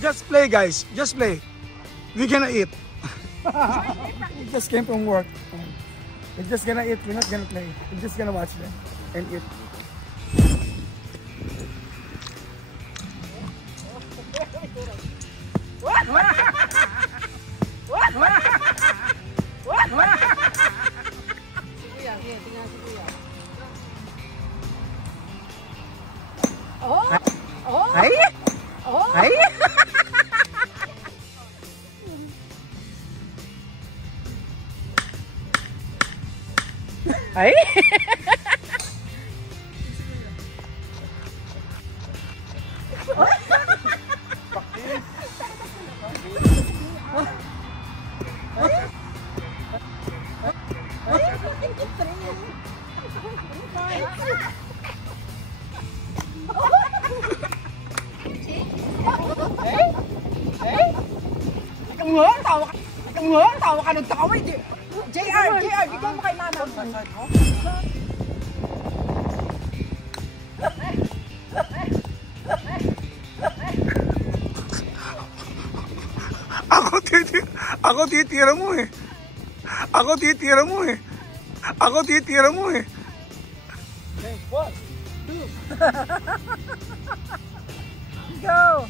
Just play, guys. Just play. We're gonna eat. We just came from work. We're just gonna eat. We're not gonna play. We're just gonna watch them and eat. Ay! Ay! Ay! Tawa ka ng tawa. JR, bigyan mo kay mama. Ako titira mo eh. Ako titira mo eh. Ako titira mo eh. Okay, 1, 2. Go!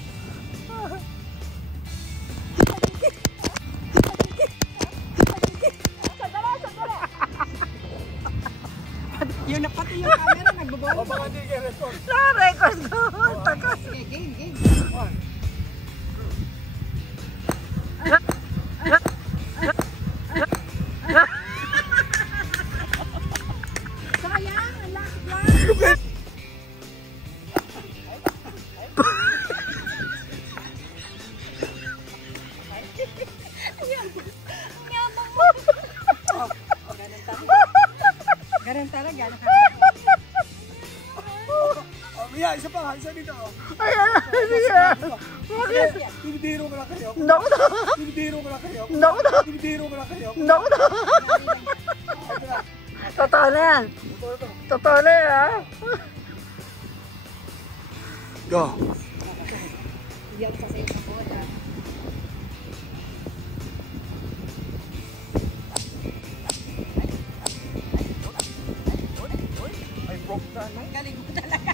Yun na pati yung camera, nagbabawa. O baka di ka-record. Na-record ko. Takas. Game. 1. Sayang, ang lakit lang. Ganun talaga. Oh, Mia, isa pa, isa dito. Ay, sige. Bakit? Binibiro ko lang kayo. Naku. Binibiro ko lang kayo. Naku. Binibiro ko lang kayo. Naku. Totoo na yan. Totoo na yan, ha? Go. Iyak ka sa isang bola. Ang galing mo talaga.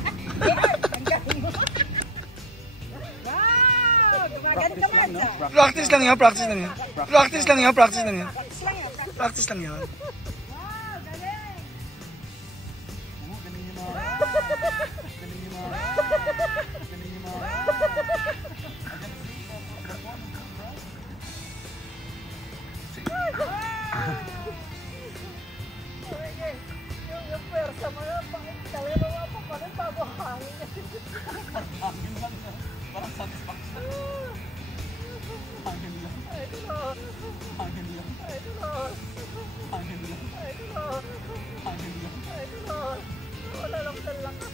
Ang galing mo. Wow! Gumagaling ka, Marcia. Practice lang yan, practice lang yan. Practice lang yan, practice lang yan. Practice lang yan. Practice lang yan. Wow! Galing! Galing niyo Yung pwersa mo na, talaga mga papalit bago hangin. Hangin lang yan. Parang satisfaction. Hangin lang. Ay, tulog. Hangin lang. Ay, tulog. Hangin lang. Ay, tulog. Hangin lang. Ay, tulog. Wala lang sa lakas.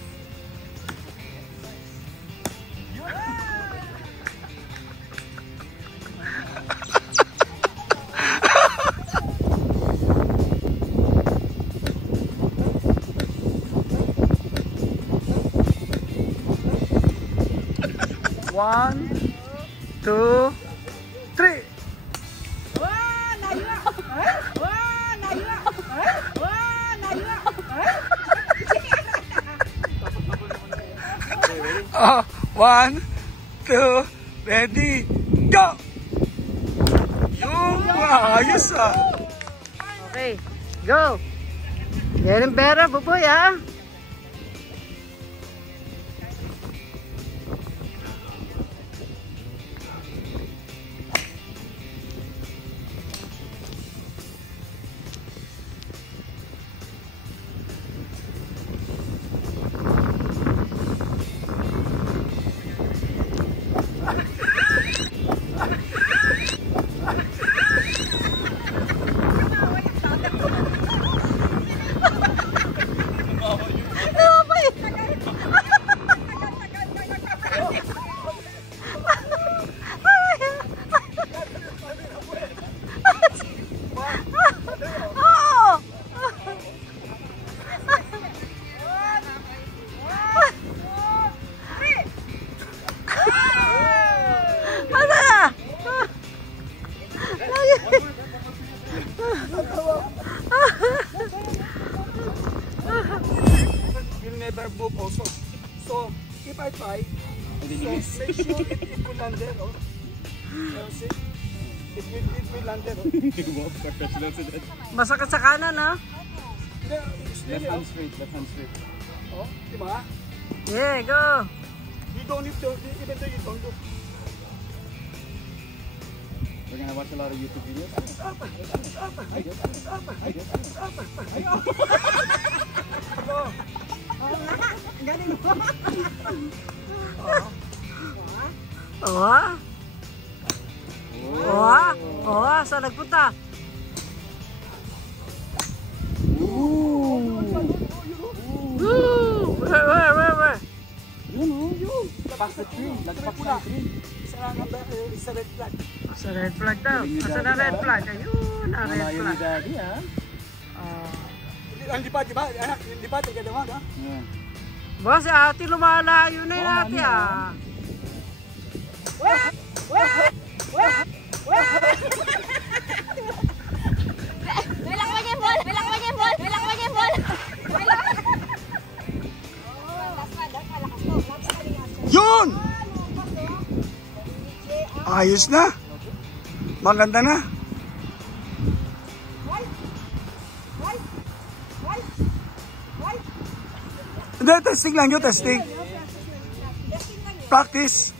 One, two, three. Wah, naiwa. Wah, naiwa. Wah, naiwa. Oh, one, two, ready, go! Yung ayos ah. Okay, go. Yan ang pera, buboy, ha? make sure it will land there. Oh. See? It will land there. Oh. Masakit sa kanan, ha? Left hand straight. Oh, diba? Yeah, go. You don't need to, even though you don't do. We're gonna watch a lot of YouTube videos. Galing mo. Saan nagpunta? Where? Yun. Past the tree. Lagpas sa tree. Isa red flag. Sa red flag daw. Asa na red flag? Ayun, red Malayo ni flag. Daddy, ha? Ang lipat, diba? Anak, lipat, ikaw naman, ha? Yeah. Ba, si ate lumalayo na yung ate, ah. Yun! Ayos na. Maganda na. Hindi, testing lang yun, testing. Practice.